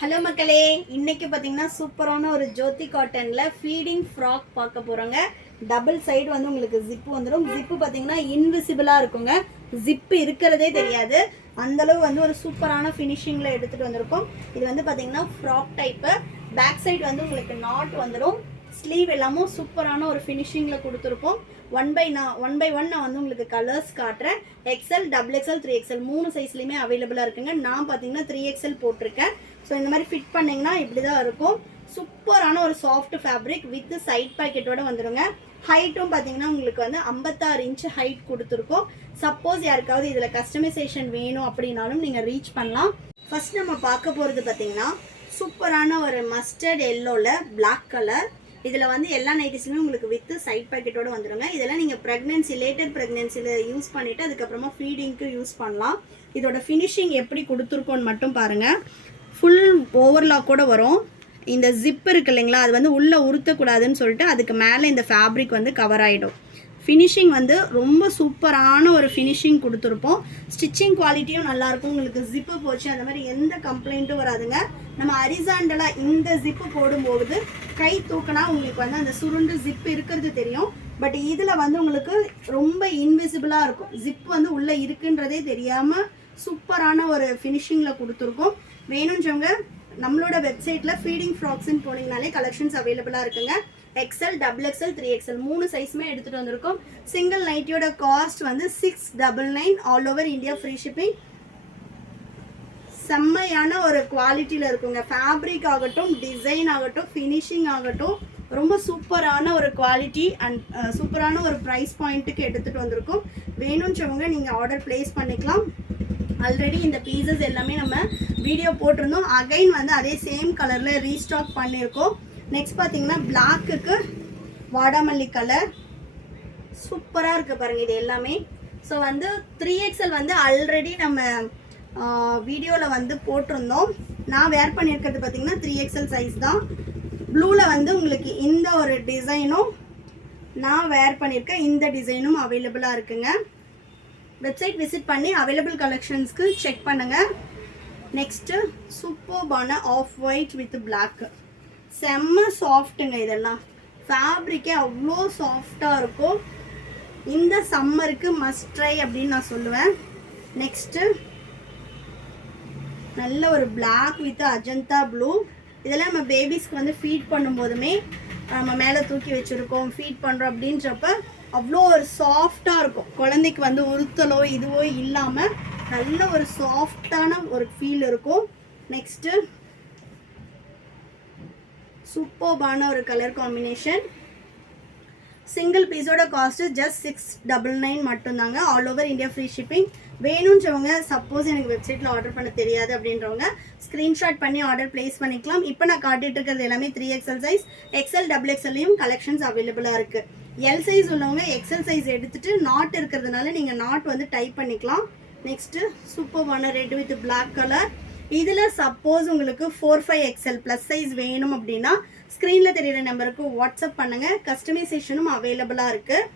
Hello மக்களே, இன்னைக்கு பார்த்தீங்கன்னா சூப்பரான ஒரு ஜோதி காட்டன்ல ஃபீடிங் ஃப்ராக் பார்க்க போறோங்க. டபுள் சைடு வந்து உங்களுக்கு ஜிப்பு வந்துடும். ஜிப்பு பார்த்தீங்கன்னா இன்விசிபிளாக இருக்குங்க. ஜிப்பு இருக்கிறதே தெரியாது. அந்தளவு வந்து ஒரு சூப்பரான ஃபினிஷிங்கில் எடுத்துகிட்டு வந்திருக்கோம். இது வந்து பார்த்தீங்கன்னா ஃப்ராக் டைப்பு. பேக் சைடு வந்து உங்களுக்கு நாட் வந்துடும். ஸ்லீவ் எல்லாமும் சூப்பரான ஒரு ஃபினிஷிங்கில் கொடுத்துருப்போம். ஒன் பை ஒன் நான் வந்து உங்களுக்கு கலர்ஸ் காட்டுறேன். எக்ஸ்எல், டபுள் எக்ஸ்எல், 3XL 3 சைஸ்லையுமே அவைலபிளாக இருக்குங்க. நான் பார்த்தீங்கன்னா 3XL போட்டிருக்கேன். ஸோ இந்த மாதிரி ஃபிட் பண்ணிங்கன்னா இப்படி தான் இருக்கும். சூப்பரான ஒரு சாஃப்ட் ஃபேப்ரிக் வித் சைட் பாக்கெட்டோட வந்துடுங்க. ஹைட்டும் பார்த்தீங்கன்னா உங்களுக்கு வந்து 56 இன்ச் ஹைட் கொடுத்துருக்கோம். சப்போஸ் யாருக்காவது இதில் கஸ்டமைசேஷன் வேணும் அப்படின்னாலும் நீங்கள் ரீச் பண்ணலாம். ஃபர்ஸ்ட் நம்ம பார்க்க போகிறது பார்த்தீங்கன்னா சூப்பரான ஒரு மஸ்டர்ட் எல்லோவில் பிளாக் கலர். இதில் வந்து எல்லா நைட்டிஸுமே உங்களுக்கு வித்து சைட் பாக்கெட்டோடு வந்துடுங்க. இதெல்லாம் நீங்கள் ப்ரெக்னென்சி, லேட்டர் ப்ரெக்னென்சியில் யூஸ் பண்ணிவிட்டு அதுக்கப்புறமா ஃபீடிங்க்கு யூஸ் பண்ணலாம். இதோட ஃபினிஷிங் எப்படி கொடுத்துருக்கோன்னு மட்டும் பாருங்கள். ஃபுல் ஓவர்லாக்கோடு வரும். இந்த ஜிப் இருக்கு இல்லைங்களா, அது வந்து உள்ளே உறுத்தக்கூடாதுன்னு சொல்லிட்டு அதுக்கு மேலே இந்த ஃபேப்ரிக் வந்து கவர் ஆகிடும். ஃபினிஷிங் வந்து ரொம்ப சூப்பரான ஒரு ஃபினிஷிங் கொடுத்துருப்போம். ஸ்டிச்சிங் குவாலிட்டியும் நல்லாயிருக்கும். உங்களுக்கு ஜிப்பு போச்சு அந்த மாதிரி எந்த கம்ப்ளைண்ட்டும் வராதுங்க. நம்ம ஹரிசாண்டலாக இந்த ஜிப்பு போடும்போது கை தூக்கினா உங்களுக்கு வந்து அந்த சுருண்டு ஜிப்பு இருக்கிறது தெரியும். பட் இதில் வந்து உங்களுக்கு ரொம்ப இன்விசிபிளாக இருக்கும். ஜிப்பு வந்து உள்ளே இருக்குன்றதே தெரியாமல் சூப்பரான ஒரு ஃபினிஷிங்கில் கொடுத்துருக்கோம். வேணுன்றவங்க நம்மளோட வெப்சைட்டில் ஃபீடிங் ஃப்ராக்ஸ்ன்னு போனீங்கனாலே கலெக்ஷன்ஸ் அவைலபிளாக இருக்குங்க. எக்ஸ்எல், டபுள் எக்ஸ்எல், 3XL 3 சைஸுமே எடுத்துகிட்டு வந்திருக்கோம். சிங்கிள் நைட்டியோட காஸ்ட் வந்து 699. All over India free shipping. செம்மையான ஒரு குவாலிட்டியில் இருக்குங்க. ஃபேப்ரிக் ஆகட்டும், டிசைன் ஆகட்டும், ஃபினிஷிங் ஆகட்டும், ரொம்ப சூப்பரான ஒரு குவாலிட்டி அண்ட் சூப்பரான ஒரு ப்ரைஸ் பாயிண்ட்டுக்கு எடுத்துகிட்டு வந்திருக்கோம். வேணுன்றவங்க நீங்கள் ஆர்டர் ப்ளேஸ் பண்ணிக்கலாம். ஆல்ரெடி இந்த பீசஸ் எல்லாமே நம்ம வீடியோ போட்டிருந்தோம். அகைன் வந்து அதே சேம் கலரில் ரீஸ்டாக் பண்ணியிருக்கோம். நெக்ஸ்ட் பார்த்தீங்கன்னா பிளாக்குக்கு வாடாமல்லி கலர் சூப்பராக இருக்குது பாருங்கள் இது எல்லாமே. ஸோ வந்து 3XL வந்து ஆல்ரெடி நம்ம வீடியோவில் வந்து போட்டிருந்தோம். நான் வேர் பண்ணியிருக்கிறது பார்த்தீங்கன்னா 3XL சைஸ் தான். ப்ளூவில் வந்து உங்களுக்கு இந்த ஒரு டிசைனும், நான் வேர் பண்ணியிருக்கேன் இந்த டிசைனும் அவைலபிளாக இருக்குங்க. வெப்சைட் விசிட் பண்ணி அவைலபிள் கலெக்ஷன்ஸ்க்கு செக் பண்ணுங்கள். நெக்ஸ்ட்டு சூப்பர்பான ஆஃப் ஒயிட் வித் பிளாக். செம்ம சாஃப்ட்டுங்க. இதெல்லாம் ஃபேப்ரிக்கே அவ்வளோ சாஃப்டாக இருக்கும். இந்த சம்மருக்கு மஸ்ட் ட்ரை அப்படின்னு நான் சொல்லுவேன். நெக்ஸ்ட்டு நல்ல ஒரு பிளாக் வித் அஜந்தா ப்ளூ. இதெல்லாம் நம்ம பேபிஸ்க்கு வந்து ஃபீட் பண்ணும்போதுமே நம்ம மேலே தூக்கி வச்சுருக்கோம், ஃபீட் பண்ணுறோம் அப்படின்றப்ப அவ்வளோ ஒரு சாஃப்டாக இருக்கும். குழந்தைக்கு வந்து உறுத்தலோ இதுவோ இல்லாமல் நல்ல ஒரு சாஃப்டான ஒரு ஃபீல் இருக்கும். நெக்ஸ்ட்டு சூப்பர்பான ஒரு கலர் காம்பினேஷன். சிங்கிள் பீஸோட காஸ்ட்டு ஜஸ்ட் 699 மட்டும்தாங்க. All over India free shipping. வேணுன்றவங்க சப்போஸ் எனக்கு வெப்சைட்டில் ஆர்டர் பண்ண தெரியாது அப்படின்றவங்க ஸ்க்ரீன்ஷாட் பண்ணி ஆர்டர் ப்ளேஸ் பண்ணிக்கலாம். இப்போ நான் காட்டிகிட்டு இருக்கிறது எல்லாமே 3XL சைஸ். எக்ஸ்எல், டபுள் எக்ஸ்எல்லையும் கலெக்ஷன்ஸ் அவைலபிளாக இருக்குது. எல் சைஸ் உள்ளவங்க எக்ஸ்எல் சைஸ் எடுத்துகிட்டு நாட் இருக்கிறதுனால நீங்கள் நாட் வந்து டைப் பண்ணிக்கலாம். நெக்ஸ்ட்டு சூப்பர்வான ரெட் வித் பிளாக் கலர். இதில் சப்போஸ் உங்களுக்கு 4-5XL ப்ளஸ் சைஸ் வேணும் அப்படின்னா ஸ்க்ரீனில் தெரிகிற நம்பருக்கு வாட்ஸ்அப் பண்ணுங்கள். கஸ்டமைசேஷனும் அவைலபிளாக இருக்குது.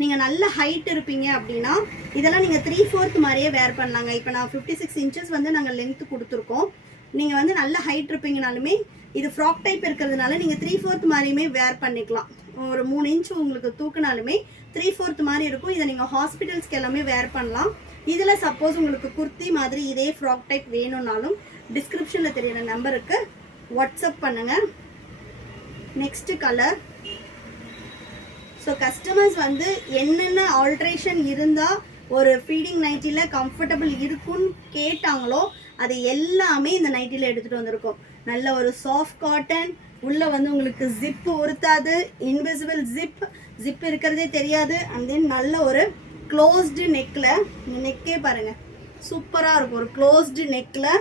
நீங்கள் நல்ல ஹைட் இருப்பீங்க அப்படின்னா இதெல்லாம் நீங்கள் 3/4 மாதிரியே வேர் பண்ணலாங்க. இப்போ நான் 56 இன்ச்சஸ் வந்து நாங்கள் லென்த்து கொடுத்துருக்கோம். நீங்கள் வந்து நல்ல ஹைட் இருப்பீங்கனாலுமே இது ஃப்ராக் டைப் இருக்கிறதுனால நீங்கள் 3/4 மாதிரியுமே வேர் பண்ணிக்கலாம். ஒரு 3 இன்ச் உங்களுக்கு தூக்குனாலுமே 3/4 மாதிரி இருக்கும். இதை நீங்கள் ஹாஸ்பிட்டல்ஸ்க்கு எல்லாமே வேர் பண்ணலாம். இதில் சப்போஸ் உங்களுக்கு குர்த்தி மாதிரி இதே ஃப்ராக் டைப் வேணும்னாலும் டிஸ்கிரிப்ஷனில் தெரியிற நம்பருக்கு வாட்ஸ்அப் பண்ணுங்கள். Next colour. ஸோ கஸ்டமர்ஸ் வந்து என்னென்ன ஆல்ட்ரேஷன் இருந்தால் ஒரு ஃபீடிங் நைட்டியில் கம்ஃபர்டபுள் இருக்குன்னு கேட்டாங்களோ அது எல்லாமே இந்த நைட்டியில் எடுத்துகிட்டு வந்திருக்கோம். நல்ல ஒரு சாஃப்ட் காட்டன், உள்ளே வந்து உங்களுக்கு ஜிப்பு உறுத்தாது, இன்விசிபிள் ஜிப் இருக்கிறதே தெரியாது. அண்ட் தென் நல்ல ஒரு க்ளோஸ்டு நெக்கில், நெக்கே பாருங்கள் சூப்பராக இருக்கும். ஒரு க்ளோஸ்டு நெக்கில்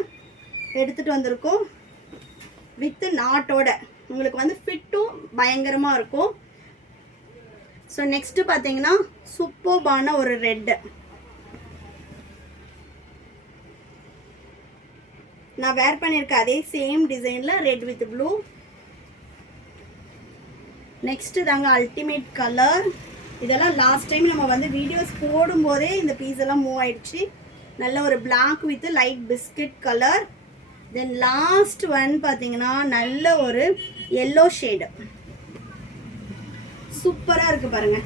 எடுத்துகிட்டு வந்திருக்கோம் வித்து நாட்டோட. உங்களுக்கு வந்து ஃபிட்டும் பயங்கரமாக இருக்கும். ஸோ நெக்ஸ்ட்டு பார்த்தீங்கன்னா சூப்பர்பான ஒரு ரெட்டு. நான் வேர் பண்ணியிருக்கேன் அதே சேம் டிசைனில் ரெட் வித் ப்ளூ. நெக்ஸ்ட்டு தாங்க அல்டிமேட் கலர். இதெல்லாம் லாஸ்ட் டைம் நம்ம வந்து வீடியோஸ் போடும்போதே இந்த பீஸ் எல்லாம் மூவ் ஆயிடுச்சு. நல்ல ஒரு black with light biscuit colour. Then last one பார்த்தீங்கன்னா நல்ல ஒரு எல்லோ ஷேடு, சூப்பராக இருக்குது பாருங்கள்.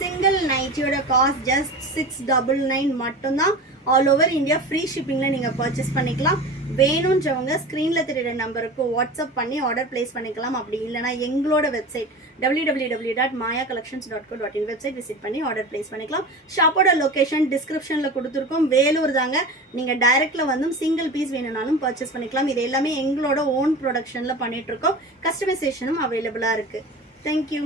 சிங்கிள் நைட்டியோட காஸ்ட் ஜஸ்ட் 699 மட்டும்தான். ஆல் ஓவர் இந்தியா ஃப்ரீ ஷிப்பிங்கில் நீங்கள் பர்ச்சேஸ் பண்ணிக்கலாம். வேணுன்றவங்க ஸ்க்ரீனில் தெரியுற நம்பருக்கு வாட்ஸ்அப் பண்ணி ஆர்டர் ப்ளேஸ் பண்ணிக்கலாம். அப்படி இல்லைனா எங்களோட வெப்சைட் www.mayacollections.co.in வெப்சைட் விசிட் பண்ணி ஆர்டர் ப்ளேஸ் பண்ணிக்கலாம். ஷாப்போட லொக்கேஷன் டிஸ்கிரிப்ஷனில் கொடுத்துருக்கோம். வேலூர் தாங்க. நீங்கள் டைரெக்டில் வந்தும் சிங்கிள் பீஸ் வேணும்னாலும் பர்ச்சேஸ் பண்ணிக்கலாம். இது எல்லாமே எங்களோட ஓன் ப்ரொடக்ஷனில் பண்ணிகிட்ருக்கோம். கஸ்டமைசேஷனும் அவைலபிளாக இருக்குது. தேங்க்யூ.